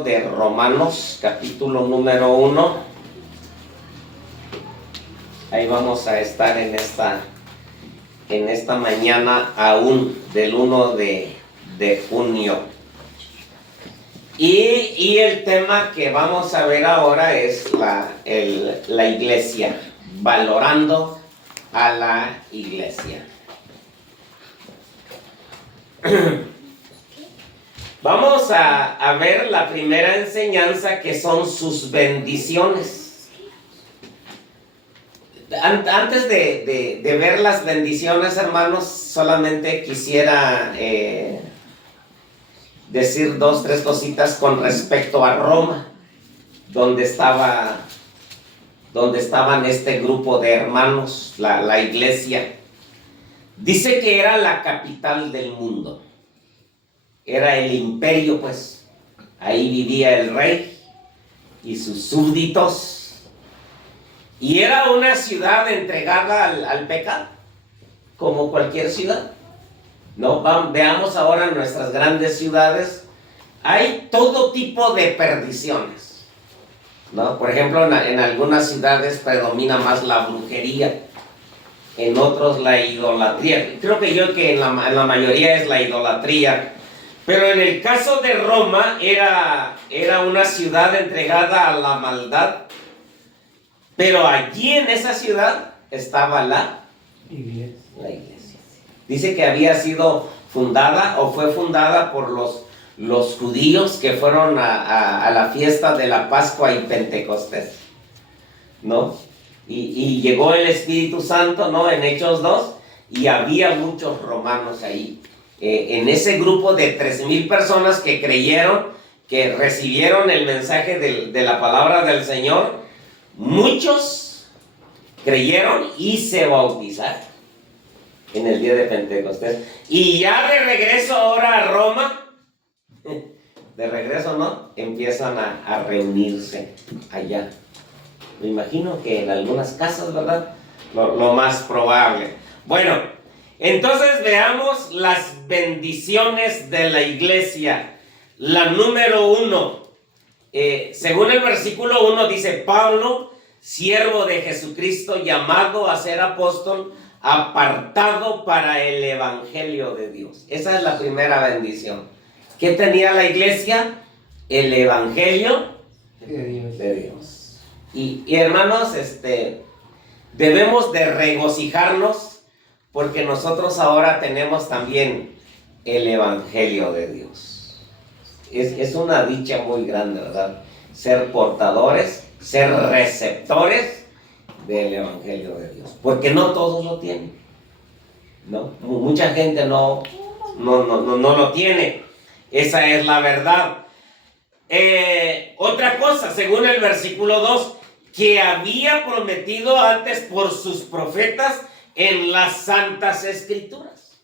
De Romanos, capítulo número 1. Ahí vamos a estar en esta mañana aún del 1 de junio. Y el tema que vamos a ver ahora es la iglesia, valorando a la iglesia. Vamos a ver la primera enseñanza, que son sus bendiciones. Antes de ver las bendiciones, hermanos, solamente quisiera decir 2, 3 cositas con respecto a Roma, donde estaban este grupo de hermanos, la iglesia. Dice que era la capital del mundo. Era el imperio, pues. Ahí vivía el rey y sus súbditos. Y era una ciudad entregada al pecado, como cualquier ciudad. ¿No? Veamos ahora nuestras grandes ciudades. Hay todo tipo de perdiciones, ¿no? Por ejemplo, en algunas ciudades predomina más la brujería, en otros la idolatría. Creo que en la mayoría es la idolatría. Pero en el caso de Roma era una ciudad entregada a la maldad, pero allí en esa ciudad estaba la iglesia. Dice que había sido fundada o fue fundada por los judíos que fueron a la fiesta de la Pascua y Pentecostés, ¿no? Y llegó el Espíritu Santo, ¿no? En Hechos 2, y había muchos romanos ahí. En ese grupo de 3,000 personas que creyeron, que recibieron el mensaje de la palabra del Señor, muchos creyeron y se bautizaron en el día de Pentecostés. Y ya de regreso ahora a Roma, de regreso, ¿no? Empiezan a reunirse allá. Me imagino que en algunas casas, ¿verdad? Lo más probable. Bueno, entonces veamos las bendiciones de la iglesia. La número 1, según el versículo 1 dice: Pablo, siervo de Jesucristo, llamado a ser apóstol, apartado para el evangelio de Dios. Esa es la primera bendición. ¿Qué tenía la iglesia? El evangelio de Dios. Y hermanos, debemos de regocijarnos, porque nosotros ahora tenemos también el evangelio de Dios. Es una dicha muy grande, ¿verdad? Ser portadores, ser receptores del evangelio de Dios. Porque no todos lo tienen, ¿no? Mucha gente no lo tiene. Esa es la verdad. Otra cosa, según el versículo 2, que había prometido antes por sus profetas en las santas escrituras.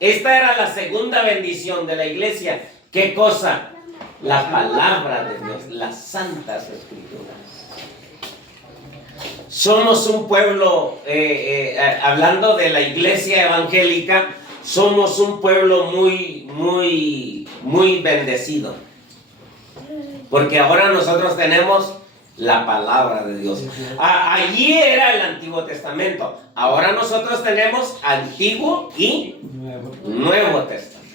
Esta era la segunda bendición de la iglesia. ¿Qué cosa? La palabra de Dios, las santas escrituras. Somos un pueblo, hablando de la iglesia evangélica, somos un pueblo muy, muy, muy bendecido. Porque ahora nosotros tenemos la palabra de Dios. Allí era el Antiguo Testamento. Ahora nosotros tenemos Antiguo y Nuevo Testamento.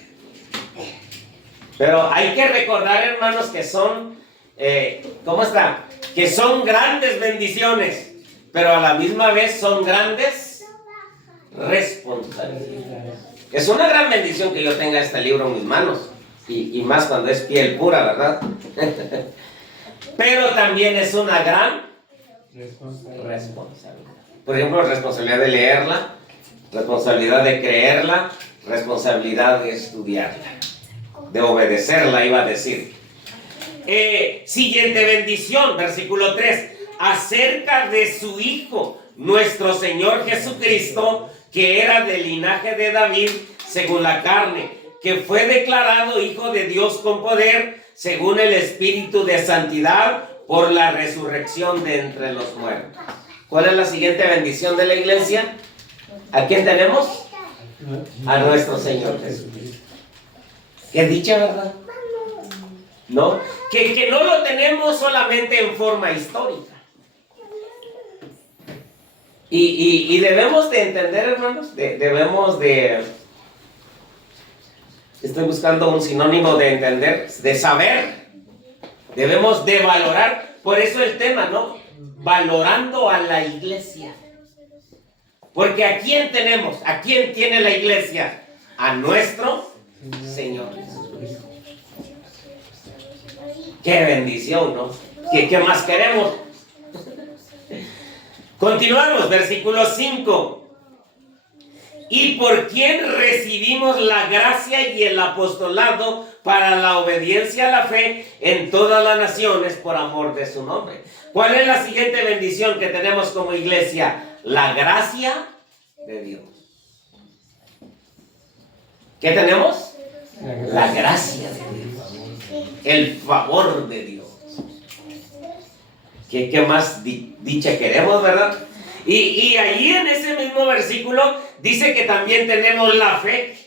Pero hay que recordar, hermanos, que son, que son grandes bendiciones, pero a la misma vez son grandes responsabilidades. Es una gran bendición que yo tenga este libro en mis manos, y más cuando es piel pura, ¿verdad? Pero también es una gran responsabilidad. Por ejemplo, responsabilidad de leerla, responsabilidad de creerla, responsabilidad de estudiarla, de obedecerla, iba a decir. Siguiente bendición, versículo 3. Acerca de su Hijo, nuestro Señor Jesucristo, que era del linaje de David, según la carne, que fue declarado Hijo de Dios con poder, según el Espíritu de santidad, por la resurrección de entre los muertos. ¿Cuál es la siguiente bendición de la iglesia? ¿A quién tenemos? A nuestro Señor Jesucristo. Qué dicha, ¿verdad? ¿no? Que no lo tenemos solamente en forma histórica. Y debemos de entender, hermanos, debemos de... Estoy buscando un sinónimo de entender, de saber. Debemos de valorar. Por eso el tema, ¿no? Valorando a la iglesia. Porque ¿a quién tenemos? ¿A quién tiene la iglesia? A nuestro Señor Jesucristo. ¡Qué bendición!, ¿no? ¿Qué más queremos? Continuamos, versículo 5. Y por quien recibimos la gracia y el apostolado para la obediencia a la fe en todas las naciones por amor de su nombre. ¿Cuál es la siguiente bendición que tenemos como iglesia? La gracia de Dios. ¿Qué tenemos? La gracia de Dios. El favor de Dios. ¿Qué más dicha queremos, verdad? Y ahí en ese mismo versículo dice que también tenemos la fe.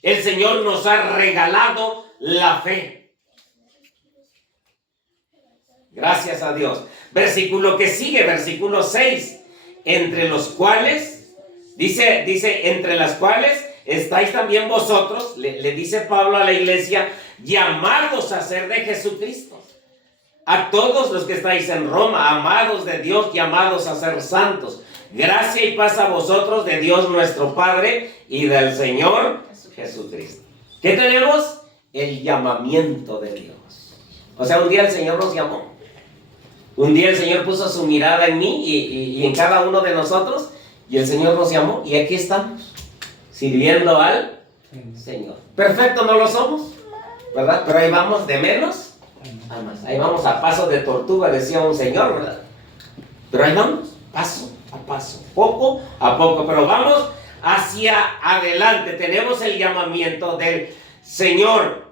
El Señor nos ha regalado la fe. Gracias a Dios. Versículo que sigue, versículo 6. Entre los cuales, dice, entre las cuales estáis también vosotros, le dice Pablo a la iglesia, llamados a ser de Jesucristo. A todos los que estáis en Roma, amados de Dios, llamados a ser santos. Gracia y paz a vosotros de Dios nuestro Padre y del Señor Jesucristo. ¿Qué tenemos? El llamamiento de Dios. O sea, un día el Señor nos llamó. Un día el Señor puso su mirada en mí y en cada uno de nosotros. Y el Señor nos llamó y aquí estamos, sirviendo al Señor. Perfecto no lo somos, ¿verdad? Pero ahí vamos de menos a más. Ahí vamos a paso de tortuga, decía un señor, ¿verdad? Pero ahí vamos, paso a paso, poco a poco, pero vamos hacia adelante. Tenemos el llamamiento del Señor.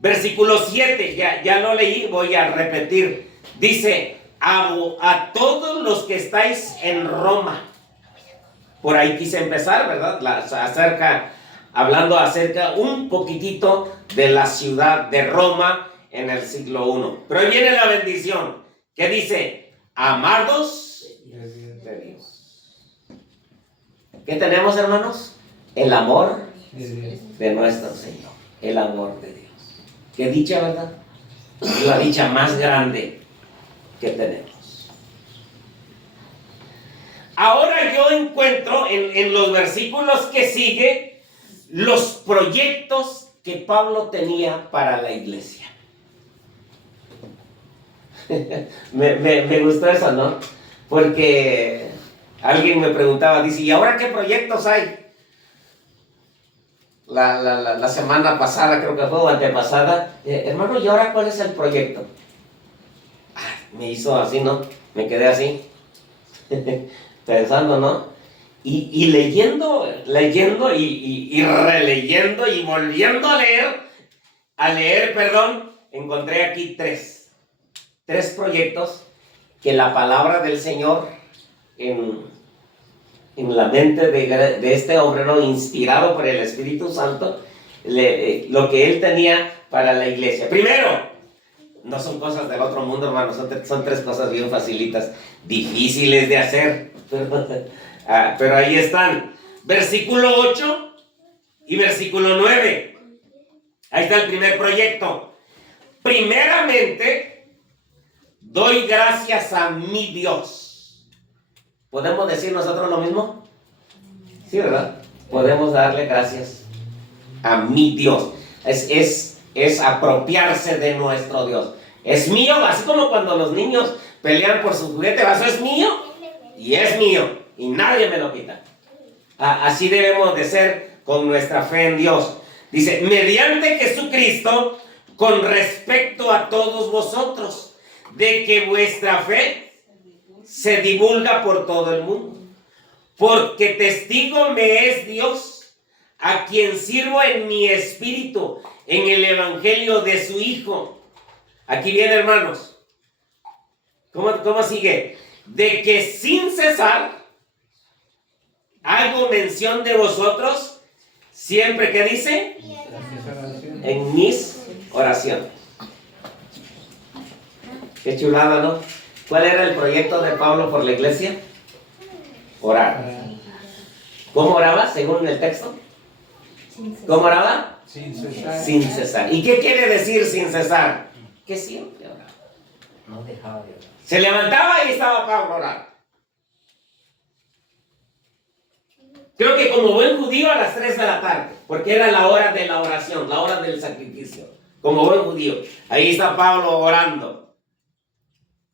Versículo 7, ya lo leí, voy a repetir. Dice, a todos los que estáis en Roma. Por ahí quise empezar, ¿verdad? Hablando acerca un poquitito de la ciudad de Roma en el siglo I. Pero ahí viene la bendición, que dice, amados de Dios. ¿Qué tenemos, hermanos? El amor de nuestro Señor. El amor de Dios. Qué dicha, ¿verdad? Es la dicha más grande que tenemos. Ahora yo encuentro en los versículos que sigue los proyectos que Pablo tenía para la iglesia. me gustó eso, ¿no? Porque alguien me preguntaba, dice, ¿y ahora qué proyectos hay? La semana pasada, creo que fue, o antepasada, hermano, ¿y ahora cuál es el proyecto? Me hizo así, ¿no? Me quedé así, pensando, ¿no? Y leyendo y releyendo y volviendo a leer, encontré aquí tres proyectos que la palabra del Señor en la mente de este hombre, ¿no? Inspirado por el Espíritu Santo, lo que él tenía para la iglesia. Primero, no son cosas del otro mundo, hermanos, son tres cosas bien facilitas, difíciles de hacer, pero ahí están. Versículo 8 y versículo 9. Ahí está el primer proyecto. Primeramente, doy gracias a mi Dios. ¿Podemos decir nosotros lo mismo? Sí, ¿verdad? Podemos darle gracias a mi Dios. Es apropiarse de nuestro Dios. Es mío, así como cuando los niños pelean por su juguete, eso es mío y es mío y nadie me lo quita. Así debemos de ser con nuestra fe en Dios. Dice, mediante Jesucristo, con respecto a todos vosotros, de que vuestra fe se divulga por todo el mundo, porque testigo me es Dios, a quien sirvo en mi espíritu, en el evangelio de su Hijo. Aquí viene, hermanos. ¿Cómo sigue? De que sin cesar hago mención de vosotros, siempre que dice, en mis oración. Qué chulada, ¿no? ¿Cuál era el proyecto de Pablo por la iglesia? Orar. ¿Cómo oraba según el texto? ¿Cómo oraba? Sin cesar. Sin cesar. ¿Y qué quiere decir sin cesar? Que siempre oraba. No dejaba de orar. Se levantaba y estaba Pablo orando. Creo que como buen judío a las 3 de la tarde, porque era la hora de la oración, la hora del sacrificio. Como buen judío. Ahí está Pablo orando.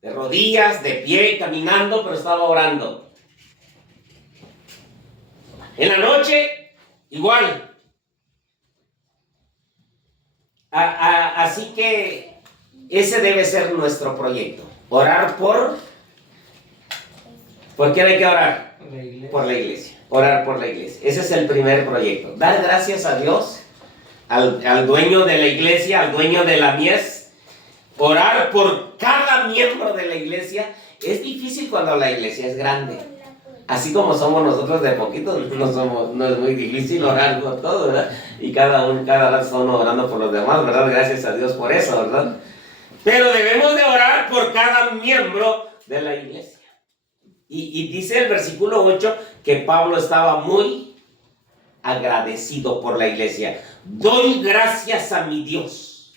De rodillas, de pie, caminando, pero estaba orando. En la noche, igual. Así que ese debe ser nuestro proyecto. Orar ¿por quién hay que orar? Por la iglesia. Orar por la iglesia. Ese es el primer proyecto. Dar gracias a Dios, al dueño de la iglesia, al dueño de la mies. Orar por cada miembro de la iglesia. Es difícil cuando la iglesia es grande. Así como somos nosotros de poquitos, no es muy difícil orar por todo, ¿verdad? Y cada rato estamos orando por los demás, ¿verdad? Gracias a Dios por eso, ¿verdad? Pero debemos de orar por cada miembro de la iglesia. Y dice el versículo 8 que Pablo estaba muy agradecido por la iglesia. Doy gracias a mi Dios.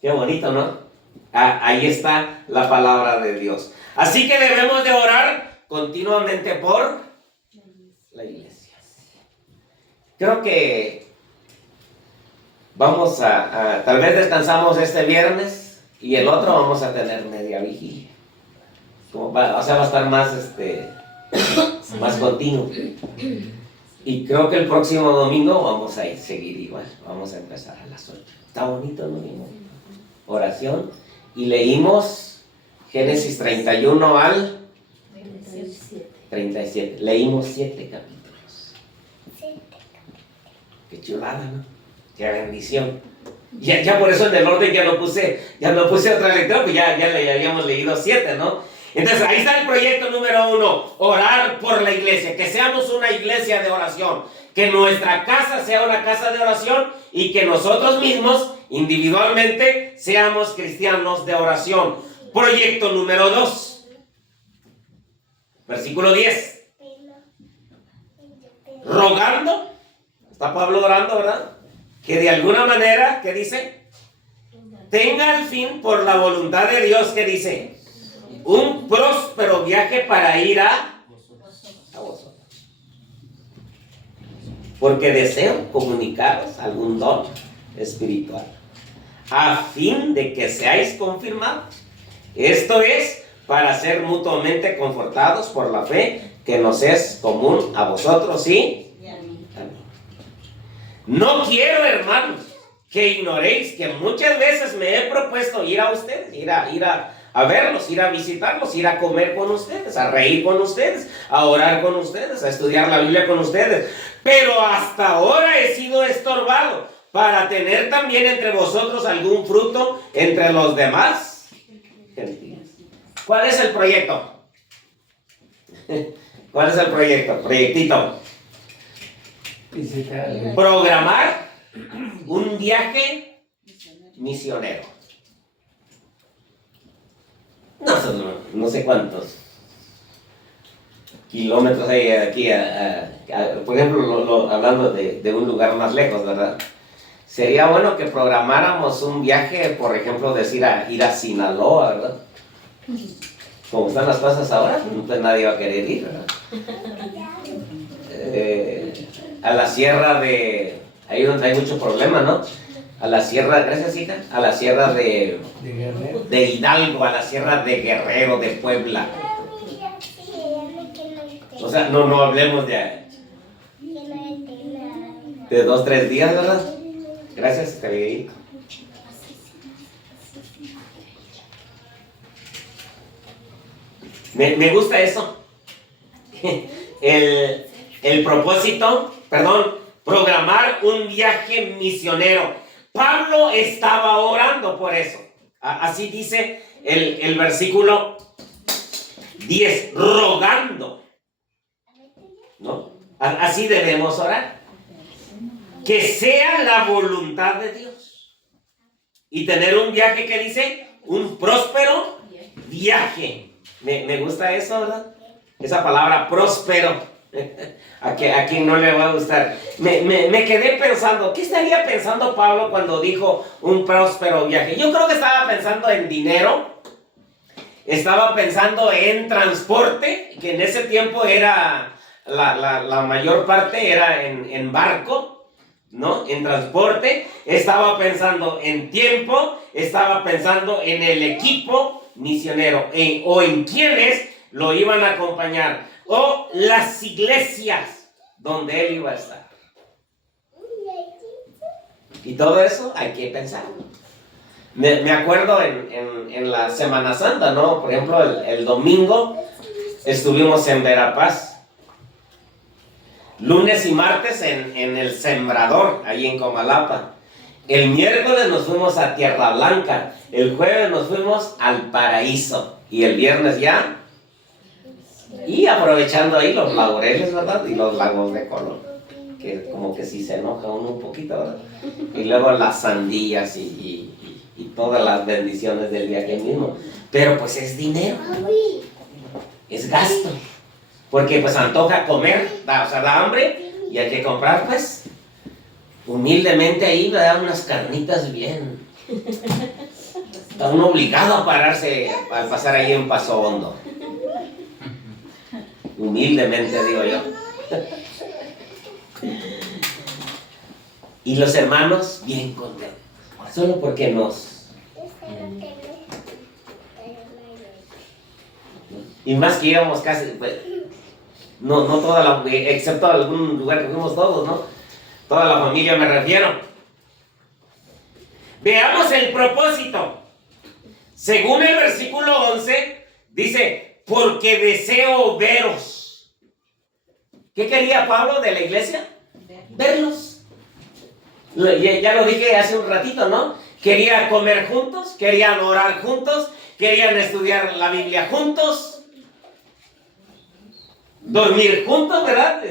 Qué bonito, ¿no? Ahí está la palabra de Dios. Así que debemos de orar continuamente por la iglesia. Creo que vamos tal vez descansamos este viernes y el otro vamos a tener media vigilia. Va a estar más continuo. Y creo que el próximo domingo vamos a seguir igual. Vamos a empezar a las 8. Está bonito, ¿no? Oración. Y leímos Génesis 31 al 37. Leímos 7 capítulos. Qué chulada, ¿no? Qué bendición. Ya por eso en el orden ya no puse otra lectura, pues ya le habíamos leído 7, ¿no? Entonces ahí está el proyecto número 1, orar por la iglesia, que seamos una iglesia de oración, que nuestra casa sea una casa de oración y que nosotros mismos individualmente seamos cristianos de oración. Proyecto número 2, versículo 10. Rogando, está Pablo orando, ¿verdad? Que de alguna manera, ¿qué dice? Tenga al fin por la voluntad de Dios, ¿qué dice? Un próspero viaje para ir a vosotros. Porque deseo comunicaros algún don espiritual, a fin de que seáis confirmados. Esto es, para ser mutuamente confortados por la fe que nos es común a vosotros, ¿sí? No quiero, hermanos, que ignoréis que muchas veces me he propuesto ir a ustedes, ir a verlos, ir a visitarlos, ir a comer con ustedes, a reír con ustedes, a orar con ustedes, a estudiar la Biblia con ustedes. Pero hasta ahora he sido estorbado para tener también entre vosotros algún fruto entre los demás gentiles. ¿Cuál es el proyecto? ¿Cuál es el proyecto? Proyectito. Programar un viaje misionero. No sé cuántos kilómetros hay aquí, por ejemplo, hablando de un lugar más lejos, ¿verdad? Sería bueno que programáramos un viaje, por ejemplo, ir a Sinaloa, ¿verdad? Como están las cosas ahora, pues nadie va a querer ir, ¿verdad? A la sierra ahí donde hay mucho problema, ¿no? A la sierra, gracias hija, a la sierra de Hidalgo, a la sierra de Guerrero, de Puebla. O sea, no hablemos de 2-3 días, ¿verdad? Gracias, cariño. Me gusta eso. El propósito, programar un viaje misionero. Pablo estaba orando por eso. Así dice el versículo 10, rogando, ¿no? Así debemos orar. Que sea la voluntad de Dios. y tener un viaje que dice, un próspero viaje. Me gusta eso, ¿verdad? Esa palabra próspero. A quien no le va a gustar. Me quedé pensando, ¿qué estaría pensando Pablo cuando dijo un próspero viaje? Yo creo que estaba pensando en dinero, estaba pensando en transporte, que en ese tiempo era la mayor parte era en barco, ¿no? En transporte. Estaba pensando en tiempo, estaba pensando en el equipo misionero, o en quienes lo iban a acompañar, o las iglesias donde él iba a estar. Y todo eso hay que pensarlo. Me acuerdo en la Semana Santa, ¿no? Por ejemplo, el domingo estuvimos en Verapaz. Lunes y martes en el Sembrador, ahí en Comalapa. El miércoles nos fuimos a Tierra Blanca. El jueves nos fuimos al Paraíso. Y el viernes ya. Y aprovechando ahí los laureles, ¿verdad? Y los lagos de color. Que como que sí se enoja uno un poquito, ¿verdad? Y luego las sandías y todas las bendiciones del viaje mismo. Pero pues es dinero. Es gasto. Porque pues antoja comer, da hambre. Y hay que comprar pues humildemente ahí, ¿verdad? Unas carnitas bien. Está uno obligado a pararse, a pasar ahí en Paso Hondo. Humildemente digo yo. Y los hermanos bien contentos. Solo porque y más que íbamos casi, pues, no toda la, excepto algún lugar que fuimos todos, ¿no? Toda la familia me refiero. Veamos el propósito. Según el versículo 11, dice, porque deseo veros. ¿Qué quería Pablo de la iglesia? Verlos. Ya lo dije hace un ratito, ¿no? Quería comer juntos, querían orar juntos, querían estudiar la Biblia juntos, dormir juntos, ¿verdad?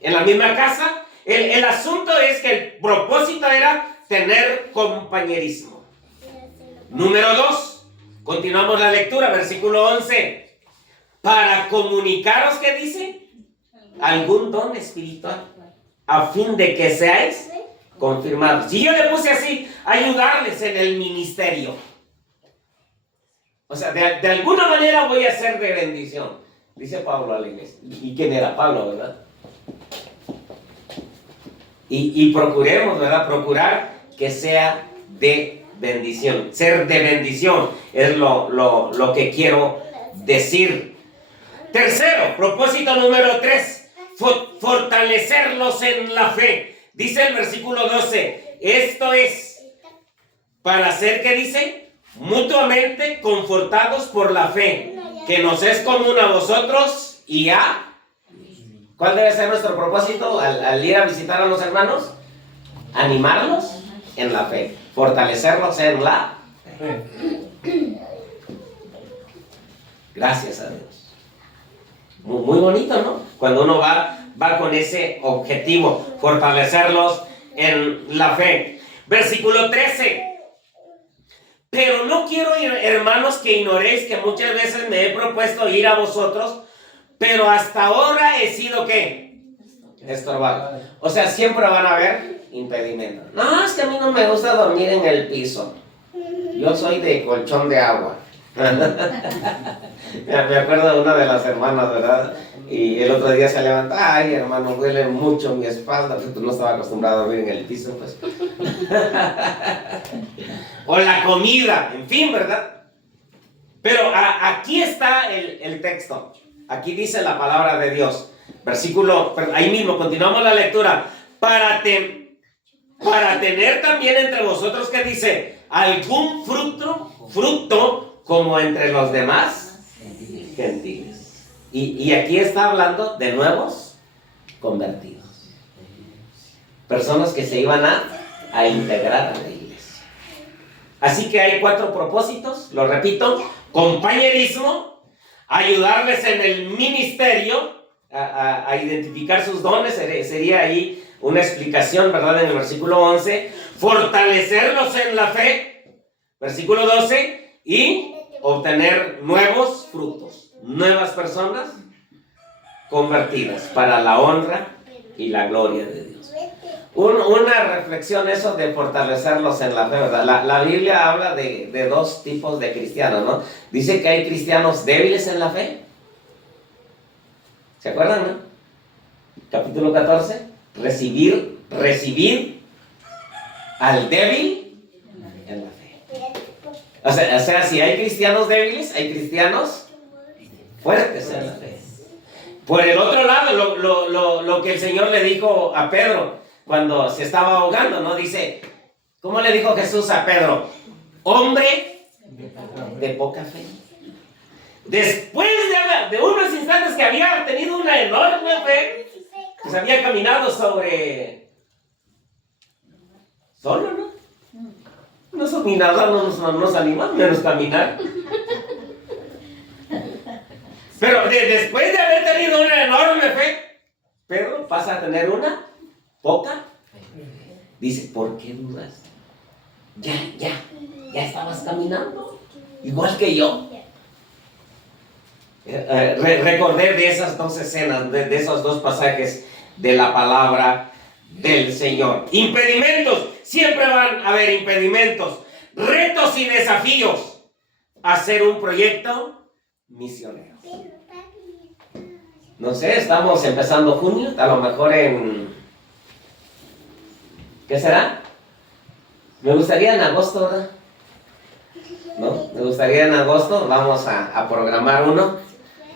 En la misma casa. El asunto es que el propósito era tener compañerismo. Número 2, continuamos la lectura, versículo 11. Para comunicaros, ¿qué dice? Algún don espiritual, a fin de que seáis confirmados. Y yo le puse así, ayudarles en el ministerio. O sea, de alguna manera voy a ser de bendición, dice Pablo a la iglesia. ¿Y quién era Pablo, verdad? Y procuremos, ¿verdad? Procurar que sea de bendición. Ser de bendición es lo que quiero decir. Tercero, propósito número 3, fortalecerlos en la fe. Dice el versículo 12, esto es para ser, ¿qué dice? Mutuamente confortados por la fe, que nos es común a vosotros y a... ¿Cuál debe ser nuestro propósito al ir a visitar a los hermanos? Animarlos en la fe, fortalecerlos en la fe. Gracias a Dios. Muy bonito, ¿no? Cuando uno va con ese objetivo, fortalecerlos en la fe. Versículo 13. Pero no quiero, hermanos, que ignoréis que muchas veces me he propuesto ir a vosotros, pero hasta ahora he sido, ¿qué? Estorbado. O sea, siempre van a haber impedimentos. No, es que a mí no me gusta dormir en el piso. Yo soy de colchón de agua. Me acuerdo de una de las hermanas, ¿verdad? Y el otro día se levantó, ay, hermano, duele mucho mi espalda, porque no estaba acostumbrado a dormir en el piso, pues. O la comida, en fin, ¿verdad? Pero aquí está el texto. Aquí dice la palabra de Dios. Versículo, ahí mismo, continuamos la lectura. Para tener también entre vosotros, ¿qué dice? Algún fruto como entre los demás gentiles. Y aquí está hablando de nuevos convertidos. Personas que se iban a integrar a la iglesia. Así que hay 4 propósitos, lo repito: compañerismo, ayudarles en el ministerio, a identificar sus dones, sería ahí una explicación, ¿verdad? En el versículo 11, fortalecerlos en la fe, versículo 12, y obtener nuevos frutos, nuevas personas convertidas para la honra y la gloria de Dios. Una reflexión eso de fortalecerlos en la fe, ¿verdad? La Biblia habla de dos tipos de cristianos, ¿no? Dice que hay cristianos débiles en la fe. ¿Se acuerdan, no? Capítulo 14. Recibir al débil en la fe. O sea, si hay cristianos débiles, hay cristianos fuertes en la fe. Por el otro lado, lo que el Señor le dijo a Pedro cuando se estaba ahogando, ¿no? Dice, ¿cómo le dijo Jesús a Pedro? Hombre de poca fe. Después de unos instantes que había tenido una enorme fe, que se había caminado sobre... solo, ¿no? Nosotros ni nada nos animamos, menos caminar. Pero después de haber tenido una enorme fe, Pedro pasa a tener una poca. Dice, ¿por qué dudas? Ya estabas caminando, igual que yo. Recordé de esas dos escenas, de esos dos pasajes de la palabra del Señor. Impedimentos, siempre van a haber impedimentos, retos y desafíos a hacer un proyecto misionero. No sé, estamos empezando junio, a lo mejor en... ¿qué será? Me gustaría en agosto, ¿verdad? ¿No? Me gustaría en agosto, vamos a programar uno,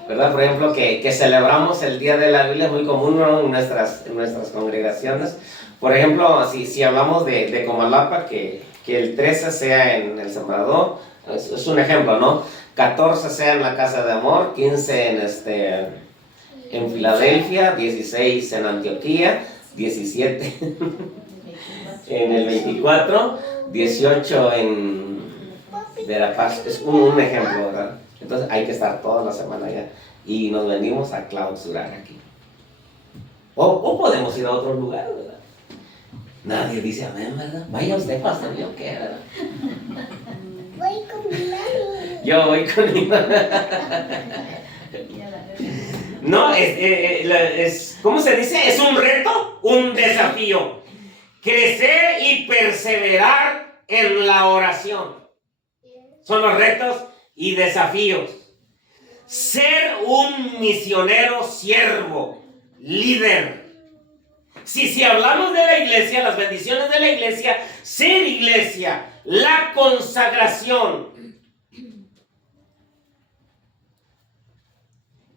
¿verdad? Por ejemplo, que celebramos el Día de la Biblia, muy común, ¿no? en nuestras congregaciones. Por ejemplo, si hablamos de Comalapa, que el 13 sea en El Sembrador, es un ejemplo, ¿no? 14 sea en la Casa de Amor, 15 en Filadelfia, 16 en Antioquía, 17 en el 24, 18 en Verapaz. Es un ejemplo, ¿verdad? Entonces hay que estar toda la semana allá y nos venimos a clausurar aquí. O podemos ir a otro lugar, ¿verdad? Nadie dice amén, ¿verdad? Vaya usted, pastor, ¿yo qué, verdad? Voy con mi mami. Yo voy con mi mamá. No, ¿cómo se dice? Es un reto, un desafío. Crecer y perseverar en la oración. Son los retos y desafíos. Ser un misionero siervo, líder. Si hablamos de la iglesia, las bendiciones de la iglesia, ser iglesia, la consagración.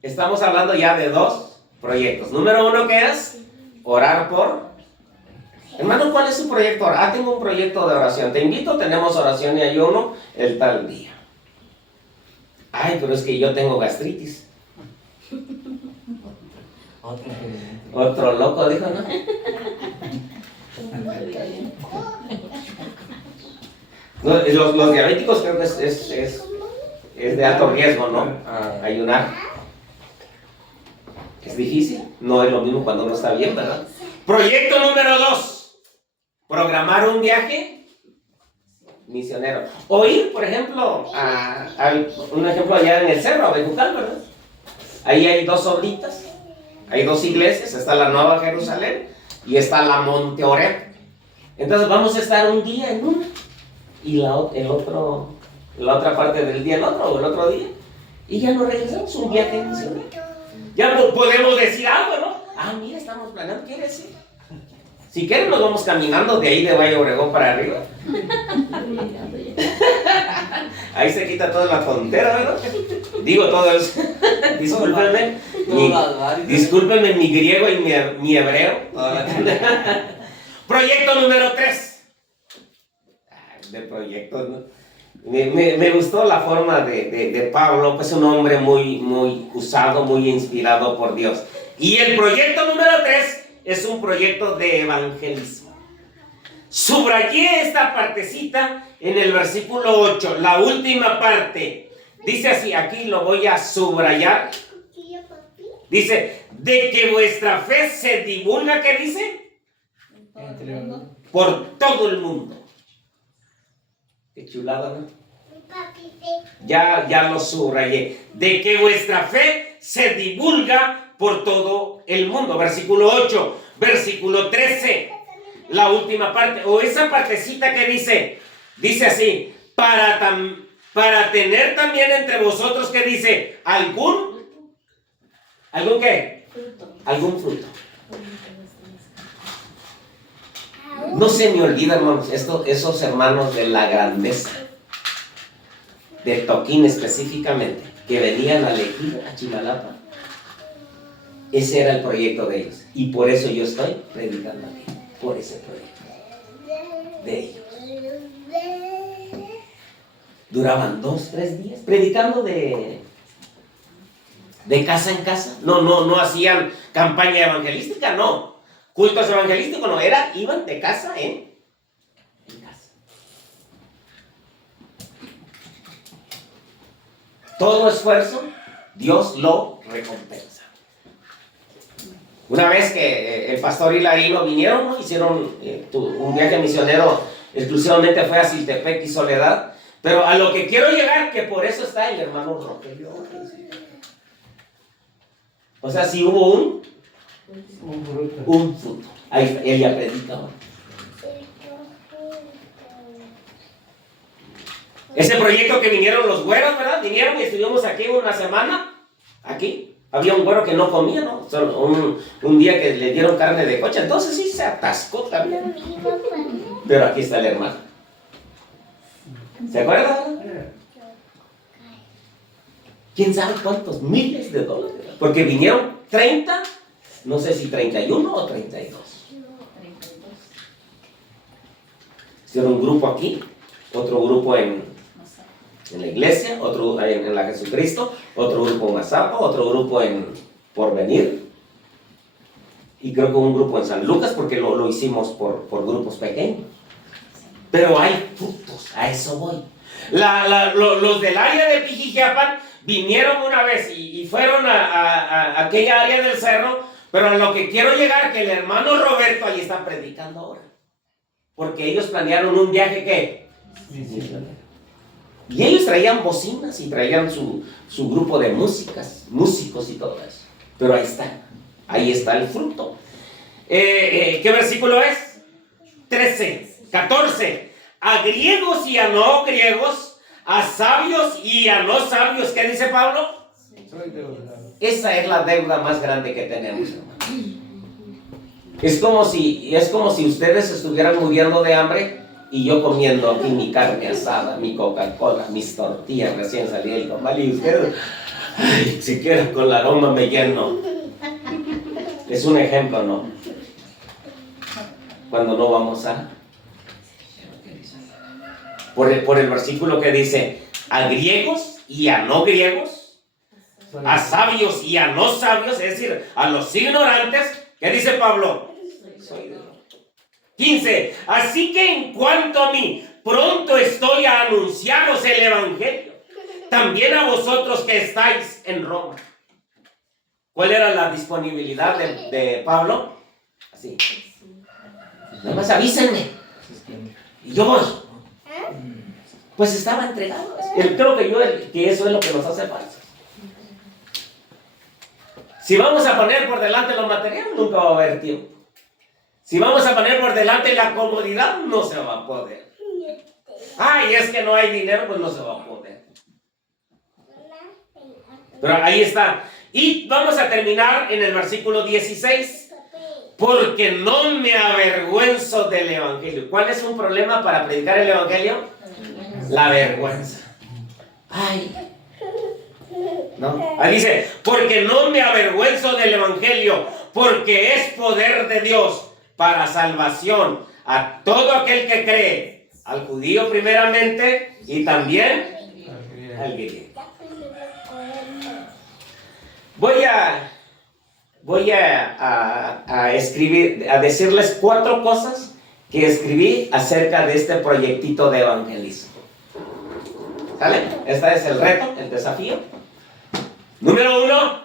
Estamos hablando ya de dos proyectos. Número uno, ¿qué es? Orar por... Hermano, ¿cuál es su proyecto? Tengo un proyecto de oración. Te invito, tenemos oración y ayuno el tal día. Ay, pero es que yo tengo gastritis. Otro loco dijo, ¿no? Los diabéticos creo que es de alto riesgo, ¿no? Ayunar. Es difícil. No es lo mismo cuando uno está bien, ¿verdad? Proyecto número 2. Programar un viaje misionero. O ir, por ejemplo, un ejemplo allá en el cerro, a Bejucal, ¿verdad? Ahí hay dos obritas, hay dos iglesias, está la Nueva Jerusalén y está la Monte Oreb. Entonces vamos a estar un día en una y la otra parte del día el otro día. Y ya nos regresamos, un viaje misionero. Ya podemos decir algo, ¿no? Mira, estamos planeando, ¿qué decir? Si quieren nos vamos caminando de ahí de Valle Obregón para arriba. Ahí se quita toda la frontera, ¿verdad? Digo todo eso. Discúlpenme mi griego y mi hebreo. Proyecto número 3. De proyectos, ¿no? Me gustó la forma de Pablo, pues un hombre muy usado, muy inspirado por Dios. Y el proyecto número 3 es un proyecto de evangelismo. Subrayé esta partecita en el versículo 8, la última parte. Dice así, aquí lo voy a subrayar. Dice, de que vuestra fe se divulga, ¿qué dice? Por todo el mundo. Qué chulada, ¿no? Papi, Ya lo subrayé. De que vuestra fe se divulga por todo el mundo. Versículo 8, versículo 13. La última parte, o esa partecita que dice así, para tener también entre vosotros, que dice, ¿algún qué? Algún fruto. No se me olvida, hermanos, esos hermanos de la grandeza, de Toquín específicamente, que venían a elegir a Chimalapa. Ese era el proyecto de ellos. Y por eso yo estoy predicando aquí, por ese proyecto de ellos. Duraban 2, 3 días predicando de casa en casa. No hacían campaña evangelística, no. Cultos evangelísticos, no. Iban de casa en casa. Todo esfuerzo, Dios lo recompensa. Una vez que el pastor Hilarino vinieron, ¿no? Hicieron un viaje misionero, exclusivamente fue a Siltepec y Soledad. Pero a lo que quiero llegar, que por eso está el hermano Rogelio. O sea, si hubo un fruto. Ahí está, él ya predicaba. Ese proyecto que vinieron los güeros, ¿verdad? Vinieron y estuvimos aquí una semana. Aquí. Había un güero que no comía, ¿no? Solo un día que le dieron carne de coche. Entonces sí se atascó también. Pero aquí está el hermano. ¿Se acuerdan? ¿Quién sabe cuántos miles de dólares? Porque vinieron 30, no sé si 31 o 32. Hicieron un grupo aquí, otro grupo en la iglesia, otro en la Jesucristo, otro grupo en Mazapa, otro grupo en Porvenir, y creo que un grupo en San Lucas, porque lo hicimos por grupos pequeños. Pero hay frutos, a eso voy. Los del área de Pijijiapan vinieron una vez y fueron a aquella área del cerro, pero a lo que quiero llegar, que el hermano Roberto ahí está predicando ahora. Porque ellos planearon un viaje, ¿qué? Y ellos traían bocinas y traían su grupo de músicos y todo eso. Pero ahí está el fruto. ¿Qué versículo es? 13. 14, a griegos y a no griegos, a sabios y a no sabios. ¿Qué dice Pablo? Esa es la deuda más grande que tenemos, hermano. Es como si ustedes estuvieran muriendo de hambre y yo comiendo aquí mi carne asada, mi Coca-Cola, mis tortillas recién salidas del comal, y ustedes, siquiera con el aroma me lleno. Es un ejemplo, ¿no? Cuando no vamos por el versículo que dice, a griegos y a no griegos, a sabios y a no sabios, es decir, a los ignorantes. ¿Qué dice Pablo? 15, así que en cuanto a mí, pronto estoy a anunciaros el evangelio, también a vosotros que estáis en Roma. ¿Cuál era la disponibilidad de Pablo? Así. Nada más avísenme y yo voy. Pues estaba entregado. Creo que eso es lo que nos hace falta. Si vamos a poner por delante lo material, nunca va a haber tiempo. Si vamos a poner por delante la comodidad, no se va a poder. Ay, es que no hay dinero, pues no se va a poder. Pero ahí está. Y vamos a terminar en el versículo 16. Porque no me avergüenzo del evangelio. ¿Cuál es un problema para predicar el evangelio? La vergüenza. Ay. No. Ahí dice, porque no me avergüenzo del evangelio, porque es poder de Dios para salvación a todo aquel que cree, al judío primeramente y también al griego. Voy a escribir, a decirles 4 cosas que escribí acerca de este proyectito de evangelismo. ¿Sale? Este es el reto, el desafío. Número 1,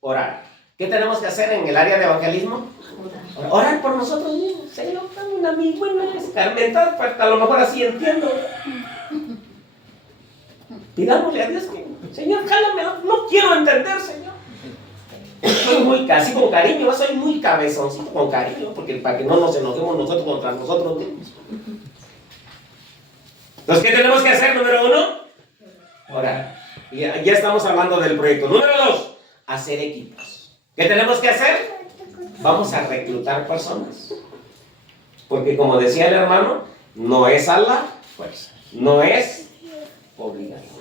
orar. ¿Qué tenemos que hacer en el área de evangelismo? Orar por nosotros mismos. Señor, dame un amigo en la escarmentada, a lo mejor así entiendo. Pidámosle a Dios que, Señor, jálame, no quiero entender, Señor. Soy muy casi con cariño, soy muy cabezoncito con cariño, porque para que no nos enojemos nosotros contra nosotros mismos. Entonces, ¿qué tenemos que hacer? Número 1, orar. Ya estamos hablando del proyecto. Número 2, hacer equipos. ¿Qué tenemos que hacer? Vamos a reclutar personas. Porque como decía el hermano, no es a la fuerza, no es obligación.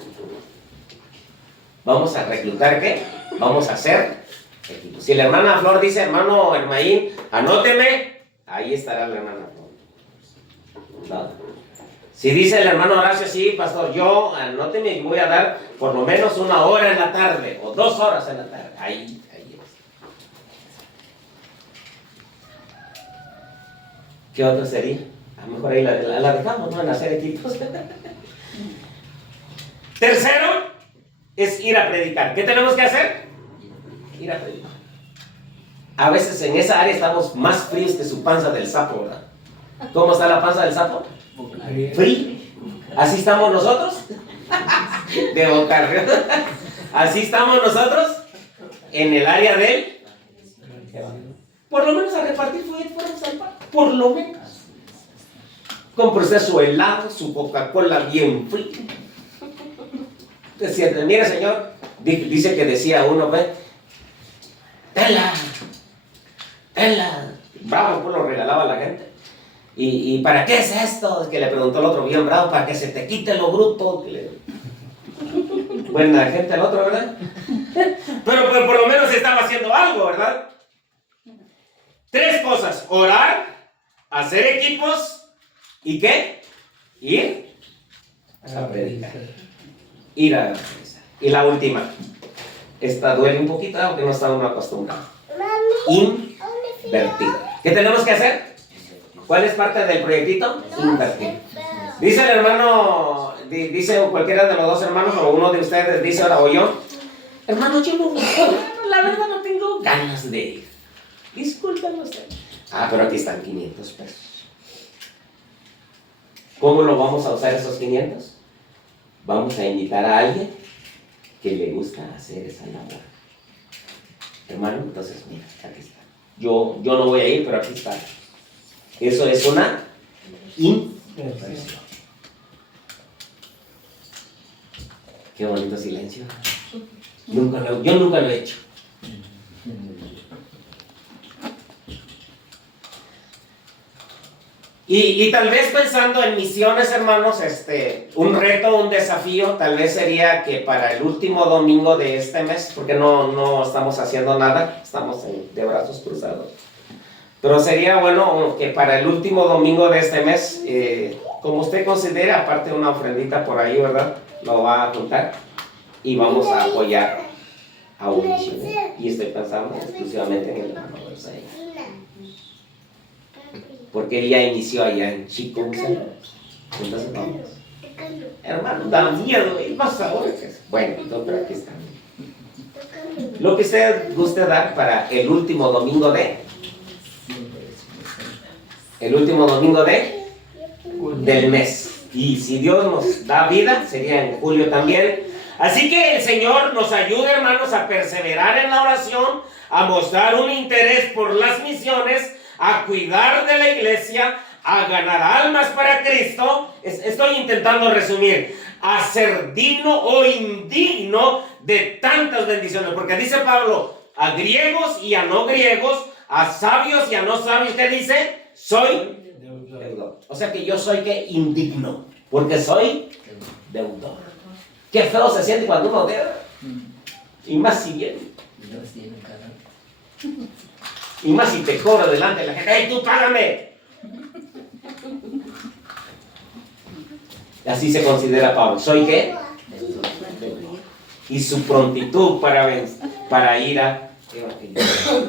Vamos a reclutar, ¿qué? Vamos a hacer equipos. Si la hermana Flor dice, hermano Hermaín, anóteme, ahí estará la hermana Flor. ¿No? Si dice el hermano Horacio, sí, pastor, yo anóteme y voy a dar por lo menos 1 hora en la tarde o 2 horas en la tarde. Ahí es. ¿Qué otro sería? A lo mejor ahí la dejamos, ¿no? En hacer equipos. Tercero, es ir a predicar. ¿Qué tenemos que hacer? Ir a predicar. A veces en esa área estamos más fríos que su panza del sapo, ¿verdad? ¿Cómo está la panza del sapo? Frío. ¿Así estamos nosotros? De boca arriba. ¿Así estamos nosotros? En el área del... Por lo menos a repartir fuéramos al pan. Por lo menos. Cómprese su helado, su Coca-Cola bien fría. Decía, mire señor, dice que decía uno, ve, tenla. Bravo, pues lo regalaba a la gente. ¿Y para qué es esto? Que le preguntó el otro bien bravo, para que se te quite lo bruto. Buena gente el otro, ¿verdad? Pero por lo menos estaba haciendo algo, ¿verdad? 3 cosas: orar, hacer equipos y ¿qué? Ir a predicar. Ir a predicar. Y la última, esta duele un poquito, aunque no está uno acostumbrado. Invertir. ¿Qué tenemos que hacer? ¿Cuál es parte del proyectito? Invertir. Dice el hermano, dice cualquiera de los 2 hermanos, o uno de ustedes dice ahora, o yo, hermano, yo no, la verdad no tengo ganas de ir. Discúlpenme usted. Pero aquí están 500 pesos. ¿Cómo lo vamos a usar esos 500? Vamos a invitar a alguien que le gusta hacer esa labor. Hermano, entonces mira, aquí está. Yo no voy a ir, pero aquí está. Eso es una inversión. Qué bonito silencio. Yo nunca lo he hecho. Y tal vez pensando en misiones, hermanos, un reto, un desafío, tal vez sería que para el último domingo de este mes, porque no estamos haciendo nada, estamos de brazos cruzados, pero sería bueno que para el último domingo de este mes, como usted considere, aparte una ofrendita por ahí, ¿verdad? Lo va a juntar y vamos a apoyar a un misionero. Y estoy pensando exclusivamente en el hermano Bersaí, porque ella inició allá en Chico. Entonces vamos. Hermano, da miedo, y más ahora que es. Bueno, pero aquí está. Lo que usted guste dar para el último domingo del mes. Y si Dios nos da vida, sería en julio también. Así que el Señor nos ayude, hermanos, a perseverar en la oración, a mostrar un interés por las misiones, a cuidar de la iglesia, a ganar almas para Cristo. Estoy intentando resumir: a ser digno o indigno de tantas bendiciones, porque dice Pablo, a griegos y a no griegos, a sabios y a no sabios, ¿qué dice? Soy deudor. O sea que yo soy ¿qué? Indigno, porque soy deudor. Qué feo se siente cuando uno debe, y más si viene. Y más si te cobra delante de la gente, ¡hey, tú págame! Así se considera Pablo. ¿Soy qué? Y su prontitud para ir a evangelizar.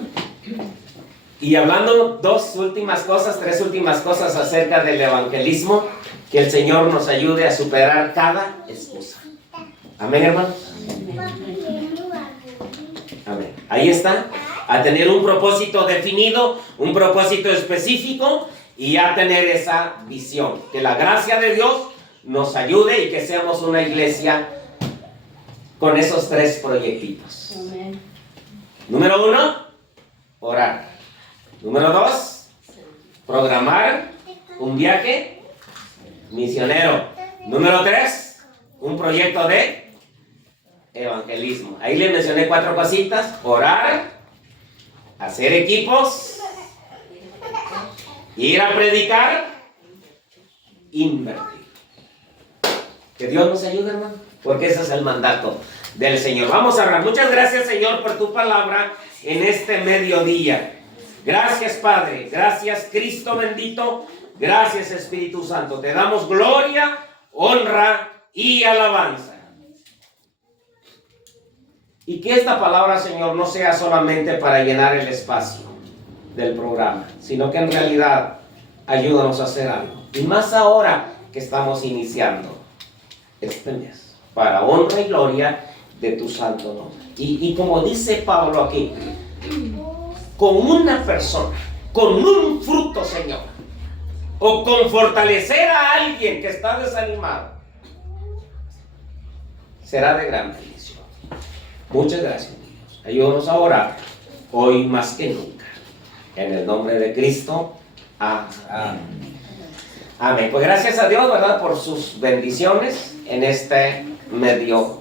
Y hablando 3 últimas cosas acerca del evangelismo, que el Señor nos ayude a superar cada excusa. Amén, hermanos. Amén. Ahí está. a tener un propósito definido, un propósito específico y a tener esa visión. Que la gracia de Dios nos ayude y que seamos una iglesia con esos 3 proyectitos. Amén. Número 1, orar. Número 2, programar un viaje misionero. Número 3, un proyecto de evangelismo. Ahí le mencioné 4 cositas: orar, hacer equipos, ir a predicar, invertir. Que Dios nos ayude, hermano, porque ese es el mandato del Señor. Vamos a orar. Muchas gracias, Señor, por tu palabra en este mediodía. Gracias, Padre. Gracias, Cristo bendito. Gracias, Espíritu Santo. Te damos gloria, honra y alabanza. Y que esta palabra, Señor, no sea solamente para llenar el espacio del programa, sino que en realidad ayúdanos a hacer algo. Y más ahora que estamos iniciando este mes, para honra y gloria de tu santo nombre. Y como dice Pablo aquí, con una persona, con un fruto, Señor, o con fortalecer a alguien que está desanimado, será de gran bendición. Muchas gracias, Dios. Ayúdanos a orar hoy más que nunca. En el nombre de Cristo. Amén. Amén. Pues gracias a Dios, ¿verdad?, por sus bendiciones en este mediodía.